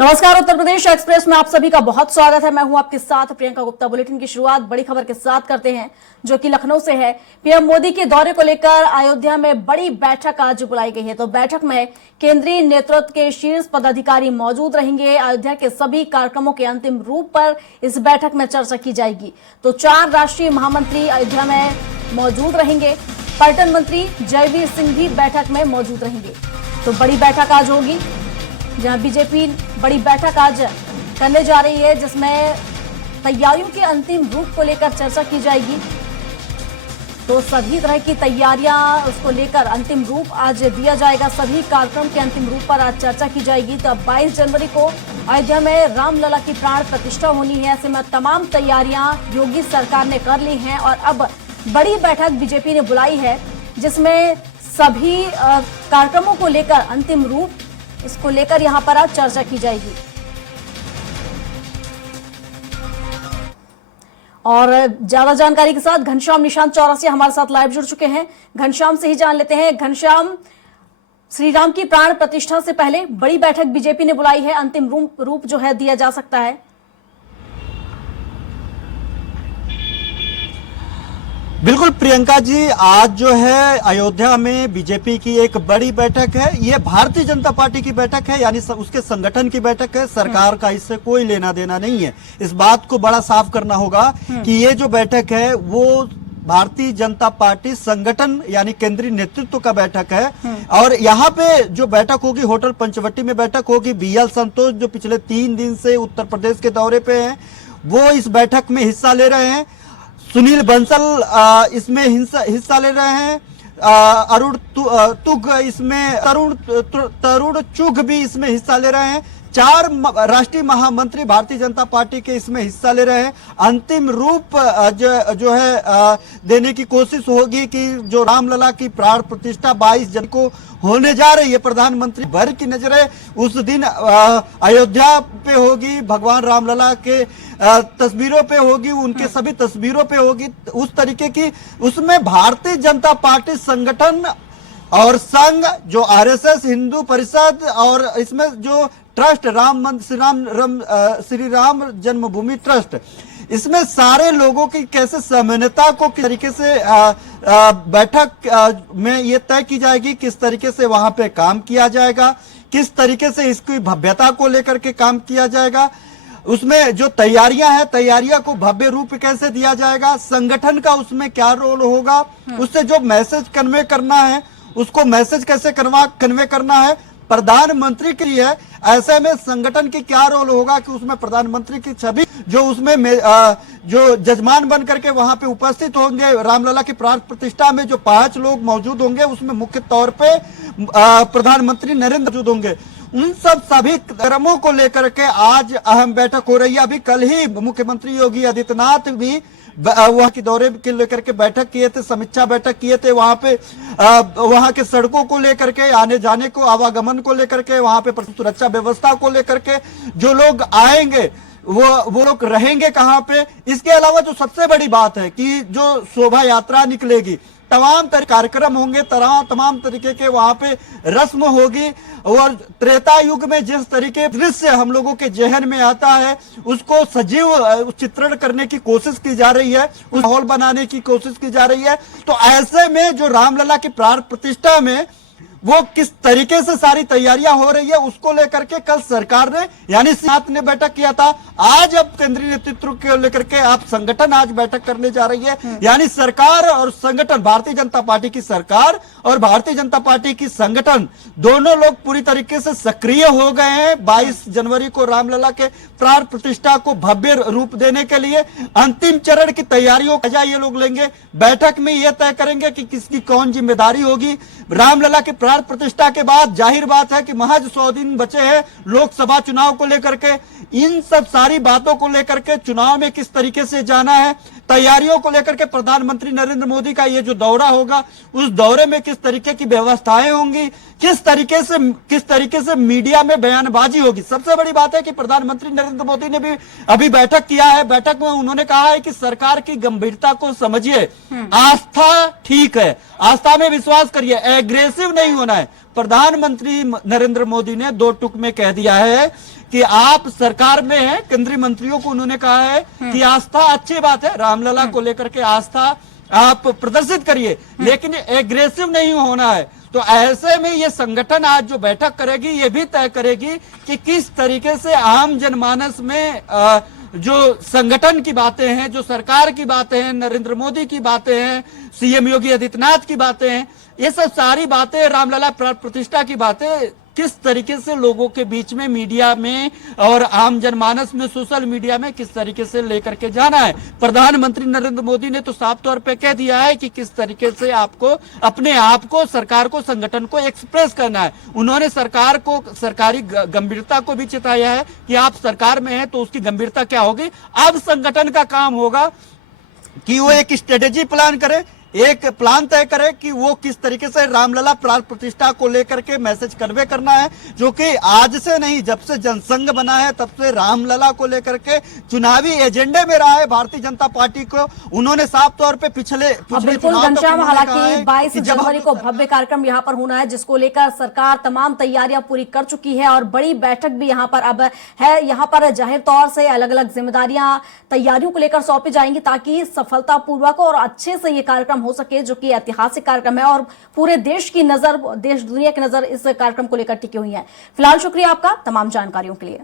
नमस्कार, उत्तर प्रदेश एक्सप्रेस में आप सभी का बहुत स्वागत है। मैं हूं आपके साथ प्रियंका गुप्ता। बुलेटिन की शुरुआत बड़ी खबर के साथ करते हैं जो कि लखनऊ से है। पीएम मोदी के दौरे को लेकर अयोध्या में बड़ी बैठक आज बुलाई गई है। तो बैठक में केंद्रीय नेतृत्व के शीर्ष पदाधिकारी मौजूद रहेंगे। अयोध्या के सभी कार्यक्रमों के अंतिम रूप पर इस बैठक में चर्चा की जाएगी। तो 4 राष्ट्रीय महामंत्री अयोध्या में मौजूद रहेंगे। पर्यटन मंत्री जयवीर सिंह भी बैठक में मौजूद रहेंगे। तो बड़ी बैठक आज होगी जहां बीजेपी बड़ी बैठक आज करने जा रही है, जिसमें तैयारियों के अंतिम रूप को लेकर चर्चा की जाएगी। तो सभी तरह की तैयारियां उसको लेकर अंतिम रूप आज दिया जाएगा। सभी कार्यक्रम के अंतिम रूप पर आज चर्चा की जाएगी। तो अब 22 जनवरी को अयोध्या में रामलला की प्राण प्रतिष्ठा होनी है। ऐसे में तमाम तैयारियां योगी सरकार ने कर ली हैं और अब बड़ी बैठक बीजेपी ने बुलाई है, जिसमें सभी कार्यक्रमों को लेकर अंतिम रूप इसको लेकर यहां पर आज चर्चा की जाएगी। और ज्यादा जानकारी के साथ घनश्याम निशांत चौरसिया हमारे साथ लाइव जुड़ चुके हैं। घनश्याम से ही जान लेते हैं। घनश्याम, श्री राम की प्राण प्रतिष्ठा से पहले बड़ी बैठक बीजेपी ने बुलाई है, अंतिम रूप जो है दिया जा सकता है। बिल्कुल प्रियंका जी, आज जो है अयोध्या में बीजेपी की एक बड़ी बैठक है। ये भारतीय जनता पार्टी की बैठक है, यानी उसके संगठन की बैठक है। सरकार का इससे कोई लेना देना नहीं है। इस बात को बड़ा साफ करना होगा कि ये जो बैठक है वो भारतीय जनता पार्टी संगठन यानी केंद्रीय नेतृत्व का बैठक है। और यहाँ पे जो बैठक होगी होटल पंचवटी में बैठक होगी। बीएल संतोष जो पिछले 3 दिन से उत्तर प्रदेश के दौरे पे हैं, वो इस बैठक में हिस्सा ले रहे हैं। सुनील बंसल इसमें हिस्सा ले रहे हैं। अरुण तुग इसमें तरुण चुग भी इसमें हिस्सा ले रहे हैं। 4 राष्ट्रीय महामंत्री भारतीय जनता पार्टी के इसमें हिस्सा ले रहे हैं। अंतिम रूप जो है देने की कोशिश होगी कि जो रामलला की प्राण प्रतिष्ठा 22 जनवरी को होने जा रही है। प्रधानमंत्री भर की नजरें उस दिन अयोध्या पे होगी, भगवान रामलला के तस्वीरों पे होगी, उनके सभी तस्वीरों पे होगी। उस तरीके की उसमें भारतीय जनता पार्टी संगठन और संघ जो आरएसएस, हिंदू परिषद और इसमें जो ट्रस्ट श्री राम जन्मभूमि ट्रस्ट, इसमें सारे लोगों की कैसे समन्वयता को किस तरीके से बैठक में ये तय की जाएगी, किस तरीके से वहां पे काम किया जाएगा, किस तरीके से इसकी भव्यता को लेकर के काम किया जाएगा। उसमें जो तैयारियां हैं, तैयारियां को भव्य रूप कैसे दिया जाएगा, संगठन का उसमें क्या रोल होगा, उससे जो मैसेज कन्वे करना है उसको मैसेज कैसे कन्वे करना है प्रधानमंत्री के लिए। ऐसे में संगठन की क्या रोल होगा कि उसमें प्रधानमंत्री की छवि जो उसमें जो जजमान बन करके वहां पे उपस्थित होंगे। रामलला की प्राण प्रतिष्ठा में जो 5 लोग मौजूद होंगे उसमें मुख्य तौर पे प्रधानमंत्री नरेंद्र मौजूद होंगे। उन सभी क्रमों को लेकर के आज अहम बैठक हो रही है। अभी कल ही मुख्यमंत्री योगी आदित्यनाथ भी वहां के दौरे के लेकर के बैठक किए थे, समीक्षा बैठक किए थे। वहां पे वहां के सड़कों को लेकर के, आने जाने को, आवागमन को लेकर के, वहां पे सुरक्षा व्यवस्था को लेकर के, जो लोग आएंगे वो लोग रहेंगे कहां पे। इसके अलावा जो सबसे बड़ी बात है कि जो शोभा यात्रा निकलेगी, तमाम कार्यक्रम होंगे, तमाम तरीके के वहां पे रस्म होगी। और त्रेता युग में जिस तरीके दृश्य हम लोगों के जहन में आता है उसको सजीव चित्रण करने की कोशिश की जा रही है, उस माहौल बनाने की कोशिश की जा रही है। तो ऐसे में जो रामलला की प्राण प्रतिष्ठा में वो किस तरीके से सारी तैयारियां हो रही है उसको लेकर के कल सरकार ने यानी साथ ने बैठक किया था। आज अब केंद्रीय नेतृत्व को लेकर के आप संगठन आज बैठक करने जा रही है। यानी सरकार और संगठन, भारतीय जनता पार्टी की सरकार और भारतीय जनता पार्टी की संगठन दोनों लोग पूरी तरीके से सक्रिय हो गए हैं। 22 जनवरी को रामलला के प्राण प्रतिष्ठा को भव्य रूप देने के लिए अंतिम चरण की तैयारियों का ये लोग लेंगे। बैठक में यह तय करेंगे कि किसकी कौन जिम्मेदारी होगी। रामलला के प्राण प्रतिष्ठा के बाद जाहिर बात है कि महज 100 दिन बचे हैं लोकसभा चुनाव को लेकर के। इन सब सारी बातों को लेकर के चुनाव में किस तरीके से जाना है, तैयारियों को लेकर के प्रधानमंत्री नरेंद्र मोदी का ये जो दौरा होगा उस दौरे में किस तरीके की व्यवस्थाएं होंगी, किस तरीके से मीडिया में बयानबाजी होगी। सबसे बड़ी बात है कि प्रधानमंत्री नरेंद्र मोदी ने भी अभी बैठक किया है। बैठक में उन्होंने कहा है कि सरकार की गंभीरता को समझिए, आस्था ठीक है, आस्था में विश्वास करिए, एग्रेसिव नहीं होना है। प्रधानमंत्री नरेंद्र मोदी ने 2 टूक में कह दिया है कि आप सरकार में हैं। केंद्रीय मंत्रियों को उन्होंने कहा है कि आस्था अच्छी बात है, रामलला को लेकर के आस्था आप प्रदर्शित करिए, लेकिन एग्रेसिव नहीं होना है। तो ऐसे में ये संगठन आज जो बैठक करेगी ये भी तय करेगी कि किस तरीके से आम जनमानस में जो संगठन की बातें हैं, जो सरकार की बातें हैं, नरेंद्र मोदी की बातें हैं, सीएम योगी आदित्यनाथ की बातें हैं, ये सब सारी बातें, रामलला प्रतिष्ठा की बातें किस तरीके से लोगों के बीच में, मीडिया में और आम जनमानस में, सोशल मीडिया में किस तरीके से लेकर के जाना है। प्रधानमंत्री नरेंद्र मोदी ने तो साफ तौर पे कह दिया है कि किस तरीके से आपको अपने आप को, सरकार को, संगठन को एक्सप्रेस करना है। उन्होंने सरकार को, सरकारी गंभीरता को भी चिताया है कि आप सरकार में हैं तो उसकी गंभीरता क्या होगी। अब संगठन का काम होगा कि वो एक स्ट्रेटेजी प्लान करे, एक प्लान तय करे कि वो किस तरीके से रामलला प्राण प्रतिष्ठा को लेकर के मैसेज कन्वे करना है, जो कि आज से नहीं, जब से जनसंघ बना है तब से रामलला को लेकर के चुनावी एजेंडे में रहा है भारतीय जनता पार्टी को। उन्होंने साफ तौर पे पिछले बिल्कुल घनश्याम, हालांकि 22 जनवरी को भव्य कार्यक्रम यहाँ पर होना है, जिसको लेकर सरकार तमाम तैयारियां पूरी कर चुकी है और बड़ी बैठक भी यहाँ पर अब है। यहाँ पर जाहिर तौर से अलग अलग जिम्मेदारियां तैयारियों को लेकर सौंपी जाएंगी ताकि सफलतापूर्वक और अच्छे से ये कार्यक्रम हो सके, जो कि ऐतिहासिक कार्यक्रम है और पूरे देश की नजर, देश दुनिया की नजर इस कार्यक्रम को लेकर टिकी हुई है। फिलहाल शुक्रिया आपका तमाम जानकारियों के लिए।